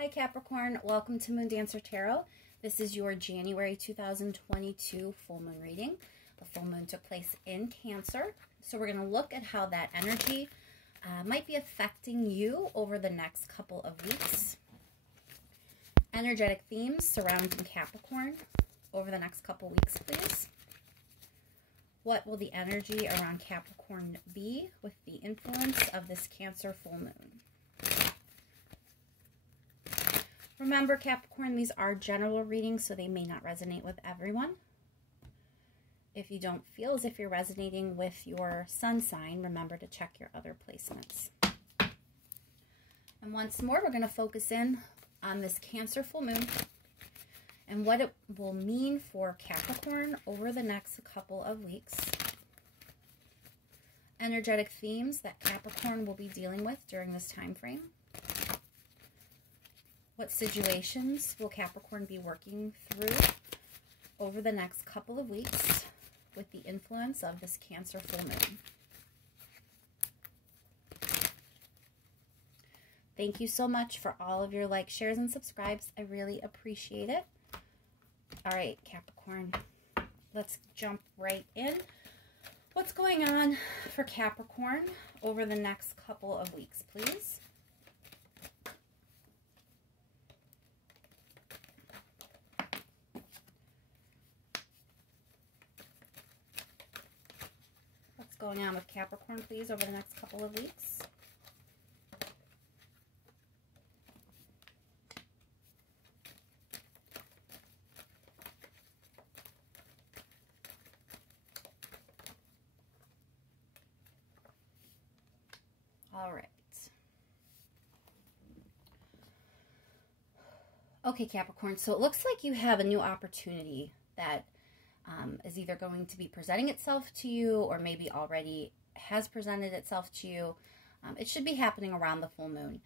Hi Capricorn, welcome to Moon Dancer Tarot. This is your January 2022 full moon reading. The full moon took place in Cancer. So we're going to look at how that energy might be affecting you over the next couple of weeks. Energetic themes surrounding Capricorn over the next couple weeks, please. What will the energy around Capricorn be with the influence of this Cancer full moon? Remember, Capricorn, these are general readings, so they may not resonate with everyone. If you don't feel as if you're resonating with your sun sign, remember to check your other placements. And once more, we're going to focus in on this Cancer full moon and what it will mean for Capricorn over the next couple of weeks. Energetic themes that Capricorn will be dealing with during this time frame. What situations will Capricorn be working through over the next couple of weeks with the influence of this Cancer full moon? Thank you so much for all of your likes, shares, and subscribes. I really appreciate it. All right, Capricorn, let's jump right in. What's going on for Capricorn over the next couple of weeks, please? Going on with Capricorn, please, over the next couple of weeks. All right. Okay, Capricorn, so it looks like you have a new opportunity that is either going to be presenting itself to you or maybe already has presented itself to you. It should be happening around the full moon.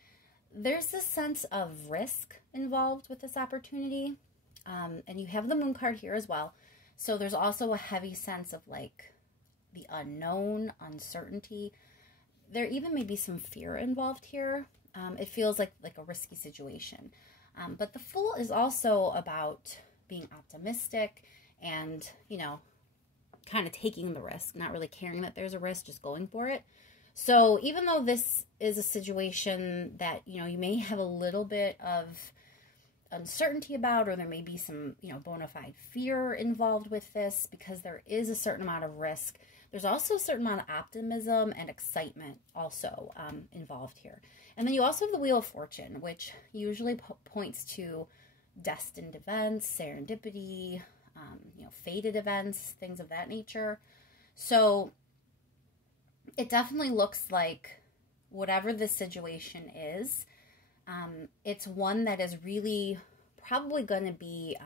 There's this sense of risk involved with this opportunity, and you have the moon card here as well. So there's also a heavy sense of like the unknown, uncertainty. There even may be some fear involved here. It feels like a risky situation. But the Fool is also about being optimistic and, you know, kind of taking the risk, not really caring that there's a risk, just going for it. So even though this is a situation that, you know, you may have a little bit of uncertainty about, or there may be some, you know, bona fide fear involved with this because there is a certain amount of risk, there's also a certain amount of optimism and excitement also involved here. And then you also have the Wheel of Fortune, which usually points to destined events, serendipity, you know, fated events, things of that nature. So it definitely looks like whatever this situation is, it's one that is really probably going to be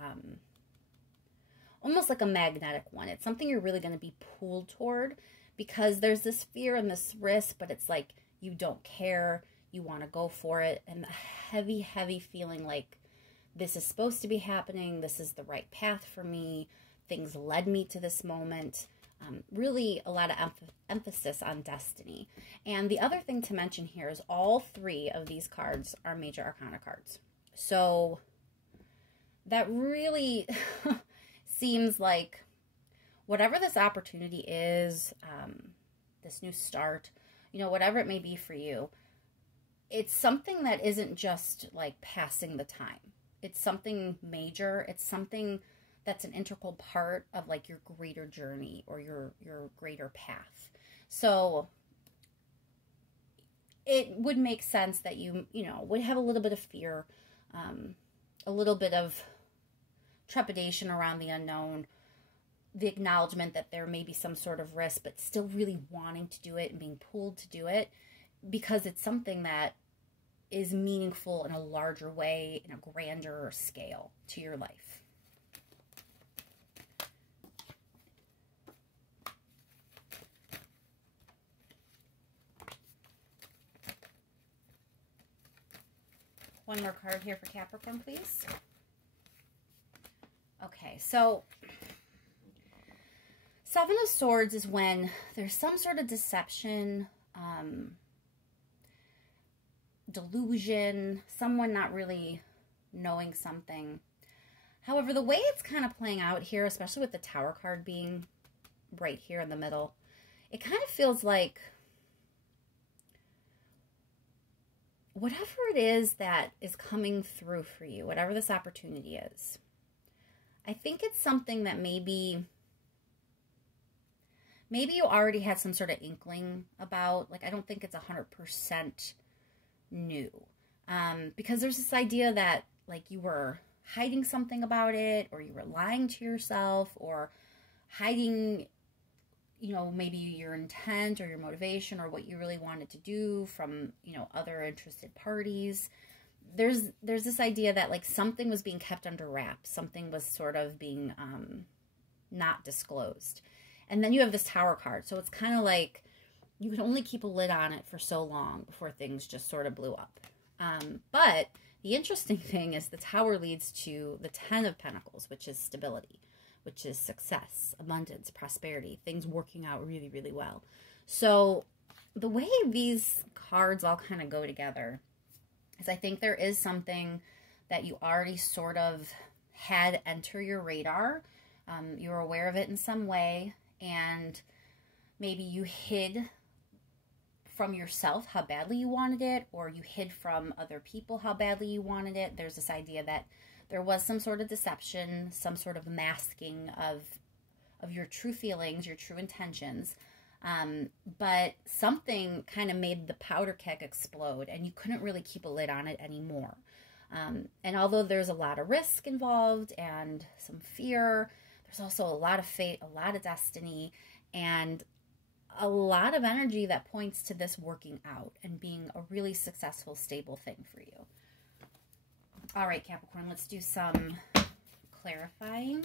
almost like a magnetic one. It's something you're really going to be pulled toward because there's this fear and this risk, but it's like you don't care, you want to go for it, and a heavy, heavy feeling like this is supposed to be happening. This is the right path for me. Things led me to this moment. Really a lot of emphasis on destiny. And the other thing to mention here is all three of these cards are major arcana cards. So that really seems like whatever this opportunity is, this new start, you know, whatever it may be for you, it's something that isn't just like passing the time. It's something major. It's something that's an integral part of like your greater journey or your greater path. So it would make sense that you know, would have a little bit of fear, a little bit of trepidation around the unknown, the acknowledgement that there may be some sort of risk, but still really wanting to do it and being pulled to do it because it's something that is meaningful in a larger way, in a grander scale to your life. One more card here for Capricorn, please. Okay, so Seven of Swords is when there's some sort of deception, delusion, someone not really knowing something. However, the way it's kind of playing out here, especially with the Tower card being right here in the middle, it kind of feels like whatever it is that is coming through for you, whatever this opportunity is, I think it's something that maybe you already had some sort of inkling about. Like, I don't think it's 100% new. Because there's this idea that, like, you were hiding something about it, or you were lying to yourself, or hiding, you know, maybe your intent or your motivation or what you really wanted to do from, you know, other interested parties. There's this idea that, like, something was being kept under wraps. Something was sort of being not disclosed. And then you have this Tower card. So it's kind of like you could only keep a lid on it for so long before things just sort of blew up. But the interesting thing is the Tower leads to the 10 of Pentacles, which is stability, which is success, abundance, prosperity, things working out really, really well. So the way these cards all kind of go together is I think there is something that you already sort of had enter your radar. You were aware of it in some way, and maybe you hid from yourself how badly you wanted it, or you hid from other people how badly you wanted it. There's this idea that there was some sort of deception, some sort of masking of your true feelings, your true intentions. But something kind of made the powder keg explode, and you couldn't really keep a lid on it anymore. And although there's a lot of risk involved and some fear, there's also a lot of fate, a lot of destiny, and a lot of energy that points to this working out and being a really successful, stable thing for you. All right, Capricorn, let's do some clarifying.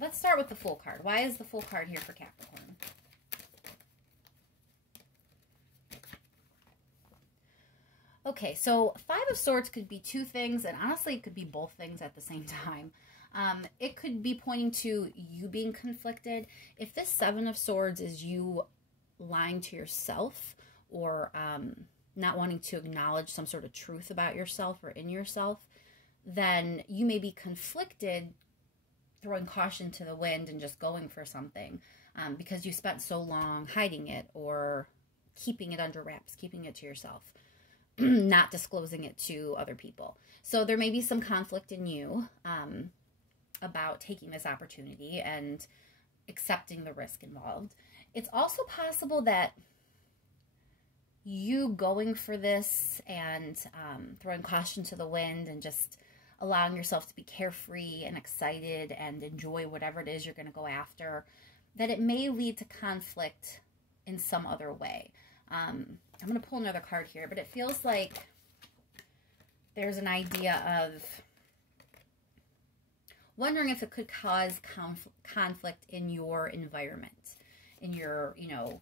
Let's start with the Fool card. Why is the Fool card here for Capricorn? Okay, so Five of Swords could be two things, and honestly, it could be both things at the same time. It could be pointing to you being conflicted. If this Seven of Swords is you lying to yourself, or not wanting to acknowledge some sort of truth about yourself or in yourself, then you may be conflicted, throwing caution to the wind and just going for something because you spent so long hiding it or keeping it under wraps, keeping it to yourself, not disclosing it to other people. So there may be some conflict in you about taking this opportunity and accepting the risk involved. It's also possible that you going for this and throwing caution to the wind and just allowing yourself to be carefree and excited and enjoy whatever it is you're going to go after, that it may lead to conflict in some other way. I'm going to pull another card here, but it feels like there's an idea of wondering if it could cause conflict in your environment, in your, you know,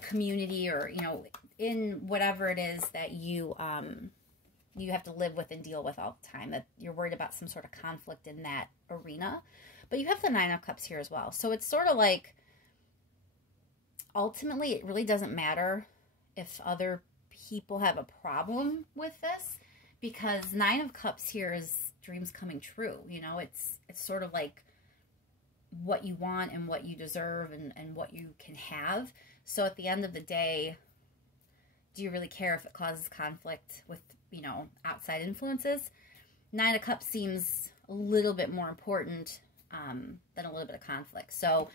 community, or, you know, in whatever it is that you you have to live with and deal with all the time, that you're worried about some sort of conflict in that arena. But you have the Nine of Cups here as well. So it's sort of like, ultimately, it really doesn't matter if other people have a problem with this, because Nine of Cups here is dreams coming true. You know, it's sort of like what you want and what you deserve and what you can have. So at the end of the day, do you really care if it causes conflict with, you know, outside influences? Nine of Cups seems a little bit more important than a little bit of conflict. So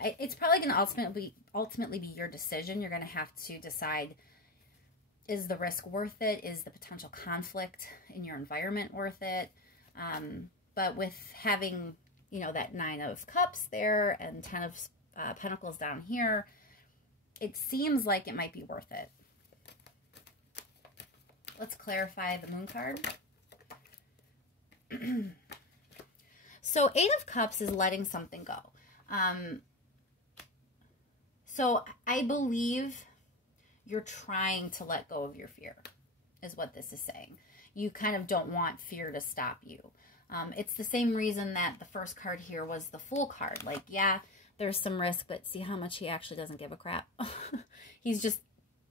it's probably going to ultimately be your decision. You're going to have to decide, is the risk worth it? Is the potential conflict in your environment worth it? But with having, you know, that Nine of Cups there and 10 of Pentacles down here, it seems like it might be worth it. Let's clarify the Moon card. So Eight of Cups is letting something go. So I believe you're trying to let go of your fear, is what this is saying. You kind of don't want fear to stop you. It's the same reason that the first card here was the Fool card. Like, yeah, there's some risk, but see how much he actually doesn't give a crap. He's just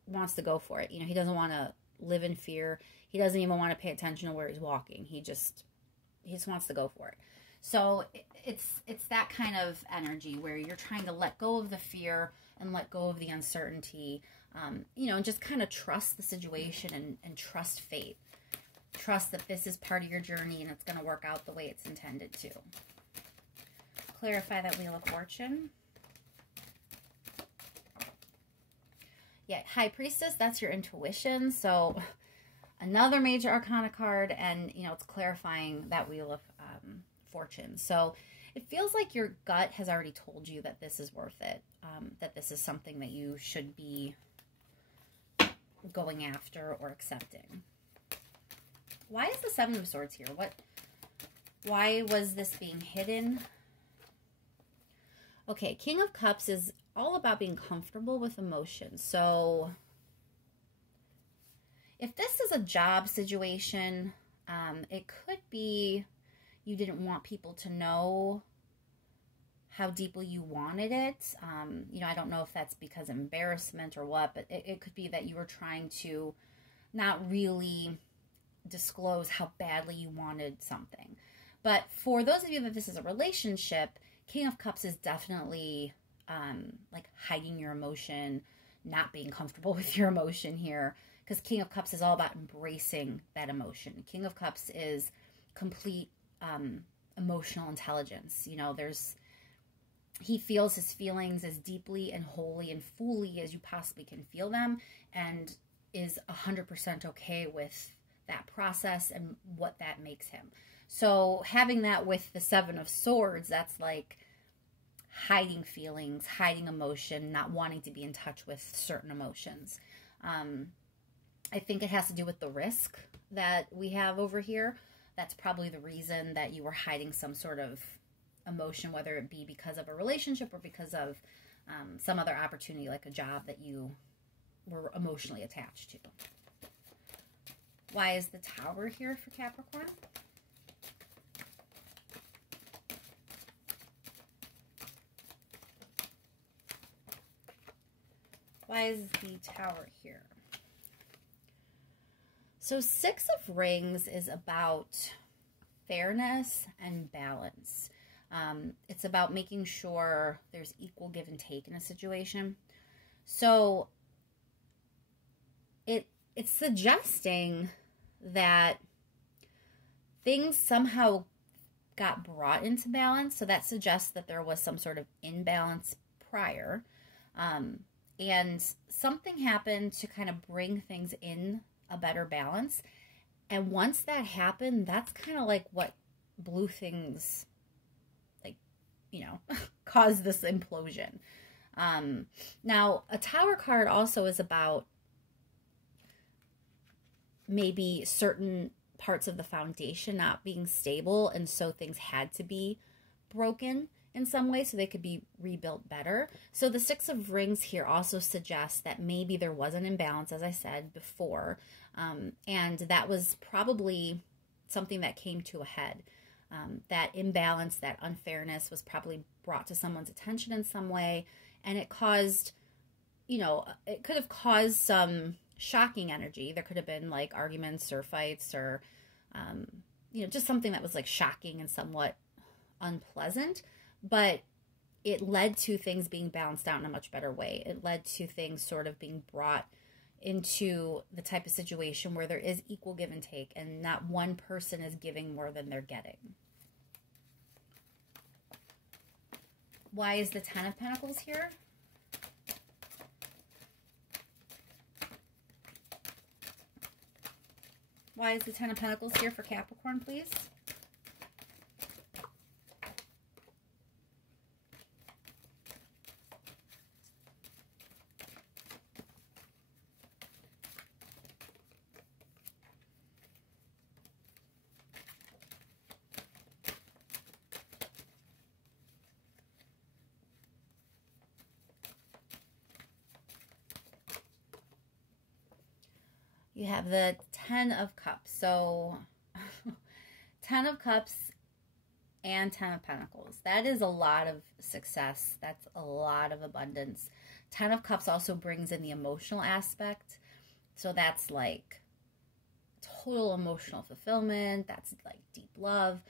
wants to go for it. You know, he doesn't want to live in fear. He doesn't even want to pay attention to where he's walking. He just wants to go for it. So it's that kind of energy where you're trying to let go of the fear and let go of the uncertainty, you know, and just kind of trust the situation and trust fate. Trust that this is part of your journey and it's going to work out the way it's intended to. Clarify that Wheel of Fortune. Yeah, High Priestess, that's your intuition. So another major arcana card, and, you know, it's clarifying that Wheel of Fortune. So it feels like your gut has already told you that this is worth it, that this is something that you should be going after or accepting. Why is the Seven of Swords here? Why was this being hidden? Okay, King of Cups is all about being comfortable with emotions. So if this is a job situation, it could be you didn't want people to know how deeply you wanted it. You know, I don't know if that's because of embarrassment or what, but it could be that you were trying to not really disclose how badly you wanted something. But for those of you that this is a relationship, King of Cups is definitely like hiding your emotion, not being comfortable with your emotion here, because King of Cups is all about embracing that emotion. King of Cups is complete emotional intelligence. You know, he feels his feelings as deeply and wholly and fully as you possibly can feel them, and is 100% okay with that process and what that makes him. So having that with the Seven of Swords, that's like hiding feelings, hiding emotion, not wanting to be in touch with certain emotions. I think it has to do with the risk that we have over here. That's probably the reason that you were hiding some sort of emotion, whether it be because of a relationship or because of some other opportunity, like a job that you were emotionally attached to. Why is the Tower here for Capricorn? Why is the Tower here? So Six of Rings is about fairness and balance. It's about making sure there's equal give and take in a situation. So it's suggesting that things somehow got brought into balance. So that suggests that there was some sort of imbalance prior. And something happened to kind of bring things in a better balance. And once that happened, that's kind of like what blew things, like, you know, caused this implosion. Now, a Tower card also is about maybe certain parts of the foundation not being stable, and so things had to be broken in some way so they could be rebuilt better. So the Six of Rings here also suggests that maybe there was an imbalance, as I said before, and that was probably something that came to a head. That imbalance, that unfairness was probably brought to someone's attention in some way, and it caused, you know, it could have caused some shocking energy. There could have been like arguments or fights or, you know, just something that was like shocking and somewhat unpleasant, but it led to things being balanced out in a much better way. It led to things sort of being brought into the type of situation where there is equal give and take and not one person is giving more than they're getting. Why is the Ten of Pentacles here? Why is the Ten of Pentacles here for Capricorn, please? You have the Ten of Cups. So, Ten of Cups and 10 of Pentacles. That is a lot of success. That's a lot of abundance. 10 of Cups also brings in the emotional aspect. So that's like total emotional fulfillment. That's like deep love.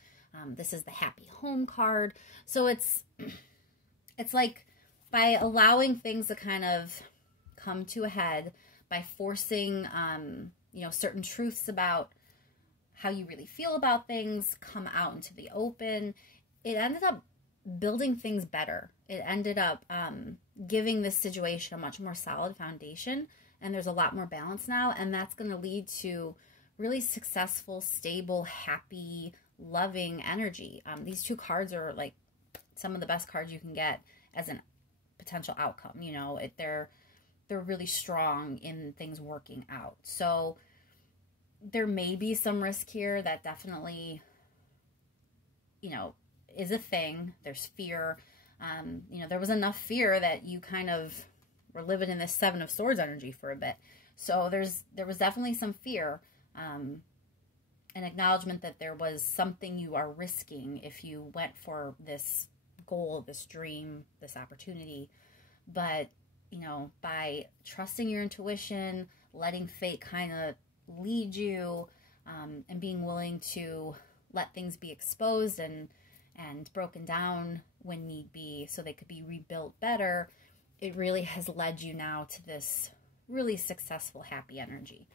This is the happy home card. So it's like by allowing things to kind of come to a head, by forcing, you know, certain truths about how you really feel about things come out into the open, it ended up building things better. It ended up giving this situation a much more solid foundation, and there's a lot more balance now, and that's going to lead to really successful, stable, happy, loving energy. These two cards are like some of the best cards you can get as a potential outcome. You know, they're really strong in things working out. So there may be some risk here. That definitely, you know, is a thing. There's fear. You know, there was enough fear that you kind of were living in this Seven of Swords energy for a bit. So there was definitely some fear, an acknowledgement that there was something you are risking if you went for this goal, this dream, this opportunity. But, you know, by trusting your intuition, letting fate kind of lead you, and being willing to let things be exposed and broken down when need be so they could be rebuilt better, it really has led you now to this really successful, happy energy.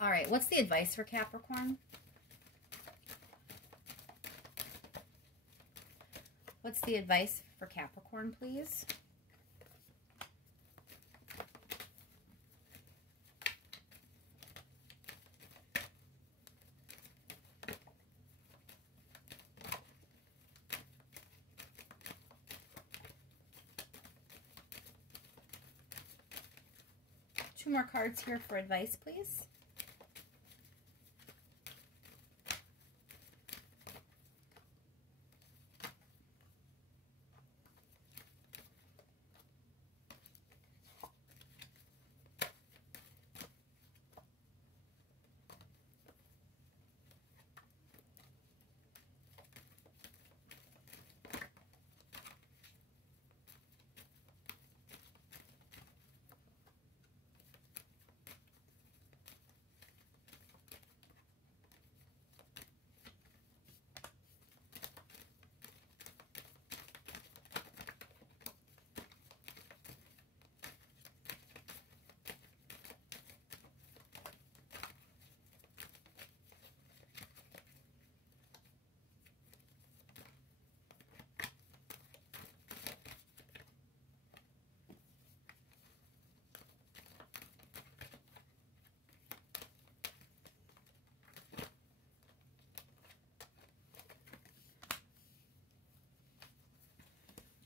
All right, what's the advice for Capricorn? What's the advice for Capricorn, please? Two more cards here for advice, please.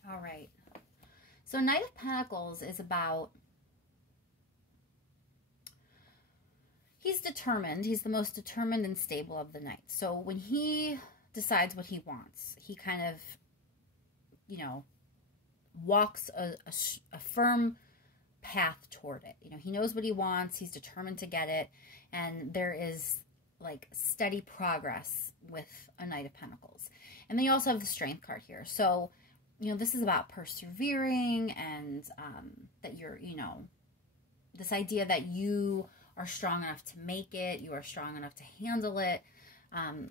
All right. So Knight of Pentacles is about, he's determined. He's the most determined and stable of the knights. So when he decides what he wants, he kind of, you know, walks a firm path toward it. You know, he knows what he wants. He's determined to get it. And there is like steady progress with a Knight of Pentacles. And then you also have the Strength card here. So, you know, this is about persevering and that you're, you know, this idea that you are strong enough to make it. You are strong enough to handle it.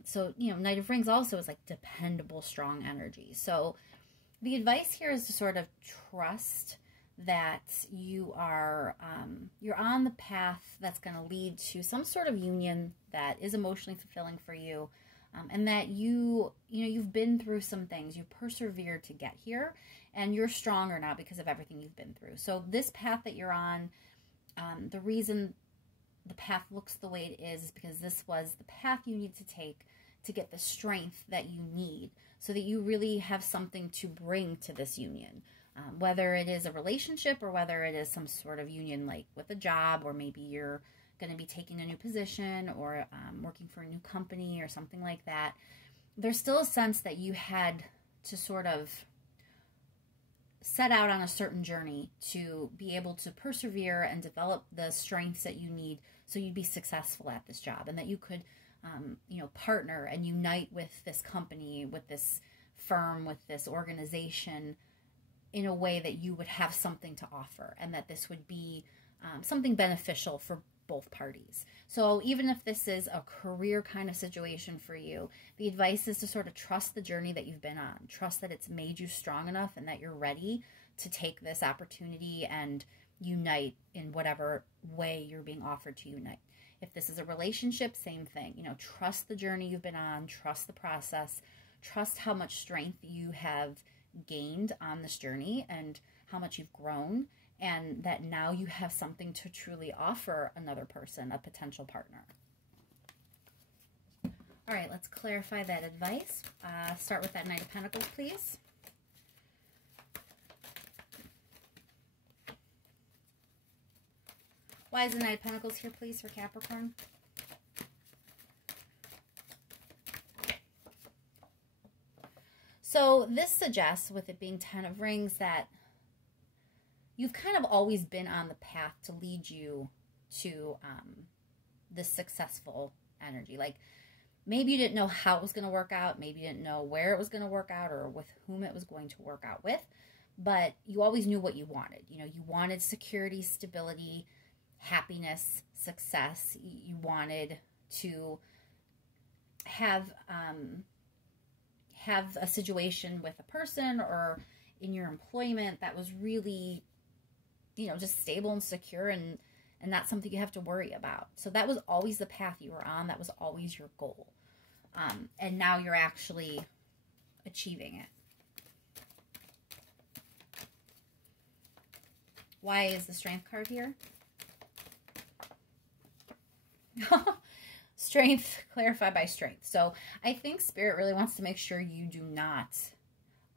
So, you know, Knight of Rings also is like dependable, strong energy. So the advice here is to sort of trust that you are, you're on the path that's going to lead to some sort of union that is emotionally fulfilling for you. And that you know, you've been through some things. You persevered to get here, and you're stronger now because of everything you've been through. So this path that you're on, the reason the path looks the way it is because this was the path you need to take to get the strength that you need so that you really have something to bring to this union. Whether it is a relationship or whether it is some sort of union like with a job, or maybe you're going to be taking a new position or working for a new company or something like that, there's still a sense that you had to sort of set out on a certain journey to be able to persevere and develop the strengths that you need so you'd be successful at this job, and that you could partner and unite with this company, with this firm, with this organization in a way that you would have something to offer, and that this would be something beneficial for both parties. So even if this is a career kind of situation for you, the advice is to sort of trust the journey that you've been on. Trust that it's made you strong enough and that you're ready to take this opportunity and unite in whatever way you're being offered to unite. If this is a relationship, same thing. Trust the journey you've been on, trust the process, trust how much strength you have gained on this journey and how much you've grown, and that now you have something to truly offer another person, a potential partner. All right, let's clarify that advice. Start with that Knight of Pentacles, please. Why is the Knight of Pentacles here, please, for Capricorn? So this suggests, with it being 10 of Rings, that you've kind of always been on the path to lead you to this successful energy. Like, maybe you didn't know how it was going to work out. Maybe you didn't know where it was going to work out or with whom it was going to work out with. But you always knew what you wanted. You wanted security, stability, happiness, success. You wanted to have a situation with a person or in your employment that was really, just stable and secure and not something you have to worry about. So that was always the path you were on. That was always your goal. And now you're actually achieving it. Why is the Strength card here? Strength, clarified by strength. So I think Spirit really wants to make sure you do not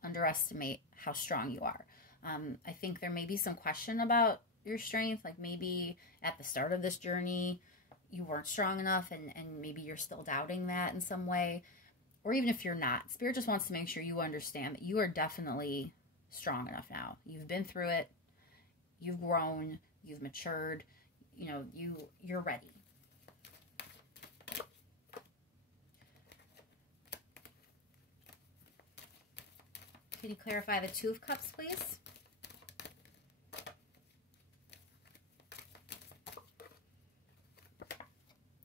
underestimate how strong you are. I think there may be some question about your strength, like maybe at the start of this journey you weren't strong enough and maybe you're still doubting that in some way. Or even if you're not, Spirit just wants to make sure you understand that you are definitely strong enough now. You've been through it, you've grown, you've matured, you're ready. Can you clarify the Two of Cups, please?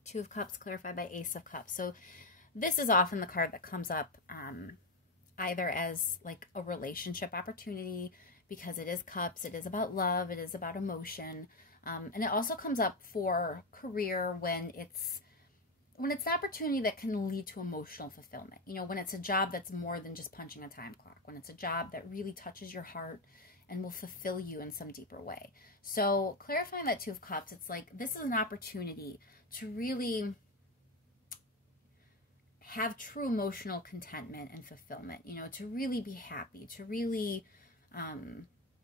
Two of Cups clarified by Ace of Cups. So this is often the card that comes up either as like a relationship opportunity, because it is cups, it is about love, it is about emotion. And it also comes up for career when it's an opportunity that can lead to emotional fulfillment. When it's a job that's more than just punching a time clock, when it's a job that really touches your heart and will fulfill you in some deeper way. So clarifying that Two of Cups, it's like this is an opportunity to really have true emotional contentment and fulfillment, to really be happy, to really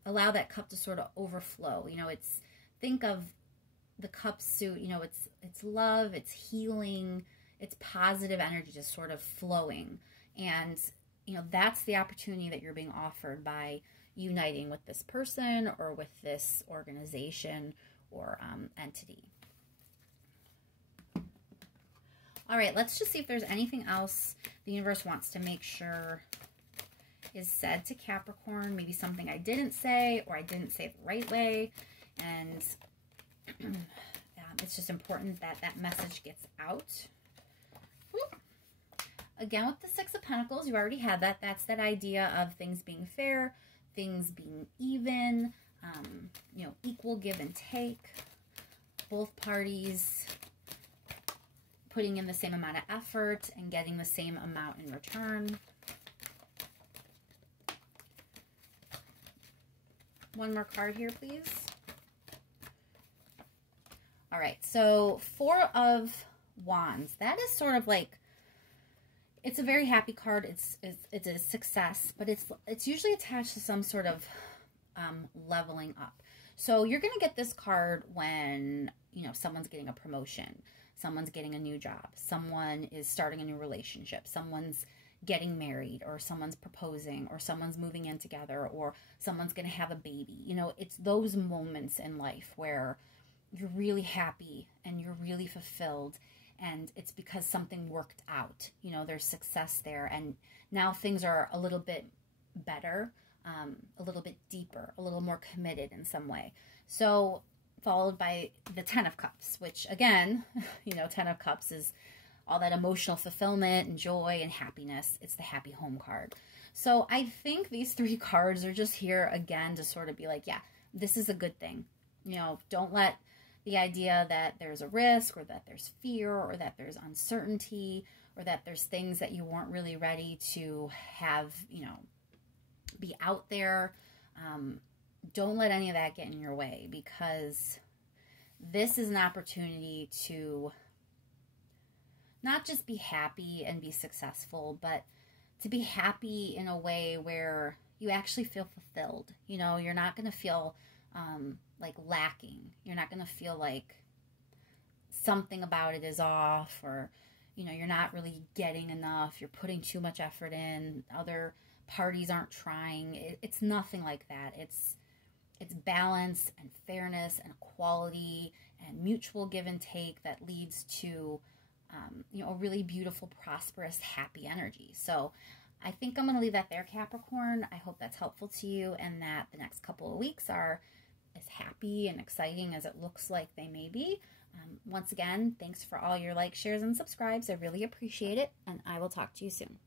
allow that cup to sort of overflow. Think of the cup suit, it's love, it's healing, it's positive energy just sort of flowing. And, that's the opportunity that you're being offered by uniting with this person or with this organization or entity. All right, let's just see if there's anything else the universe wants to make sure is said to Capricorn. Maybe something I didn't say or I didn't say it the right way. And it's just important that that message gets out. Whoop. Again, with the Six of Pentacles, you already had that. That's that idea of things being fair, things being even, equal give and take. Both parties putting in the same amount of effort and getting the same amount in return. One more card here, please. All right, so Four of Wands. That is sort of like, it's a very happy card. It's a success, but it's usually attached to some sort of leveling up. So you're going to get this card when, someone's getting a promotion, someone's getting a new job, someone is starting a new relationship, someone's getting married, or someone's proposing, or someone's moving in together, or someone's going to have a baby. It's those moments in life where you're really happy and you're really fulfilled and it's because something worked out. You know, there's success there, and now things are a little bit better, a little bit deeper, a little more committed in some way. So followed by the 10 of Cups, which again, you know, 10 of Cups is all that emotional fulfillment and joy and happiness. It's the happy home card. So I think these 3 cards are just here again to sort of be like, yeah, this is a good thing. You know, don't let the idea that there's a risk or that there's fear or that there's uncertainty or that there's things that you weren't really ready to have, you know, be out there. Don't let any of that get in your way, because this is an opportunity to not just be happy and be successful, but to be happy in a way where you actually feel fulfilled. You know, you're not going to feel like lacking. You're not going to feel like something about it is off, or, you know, you're not really getting enough. You're putting too much effort in. Other parties aren't trying. It's nothing like that. It's balance and fairness and equality and mutual give and take that leads to, you know, a really beautiful, prosperous, happy energy. So I think I'm going to leave that there, Capricorn. I hope that's helpful to you, and that the next couple of weeks are as happy and exciting as it looks like they may be. Once again, thanks for all your likes, shares, and subscribes. I really appreciate it, and I will talk to you soon.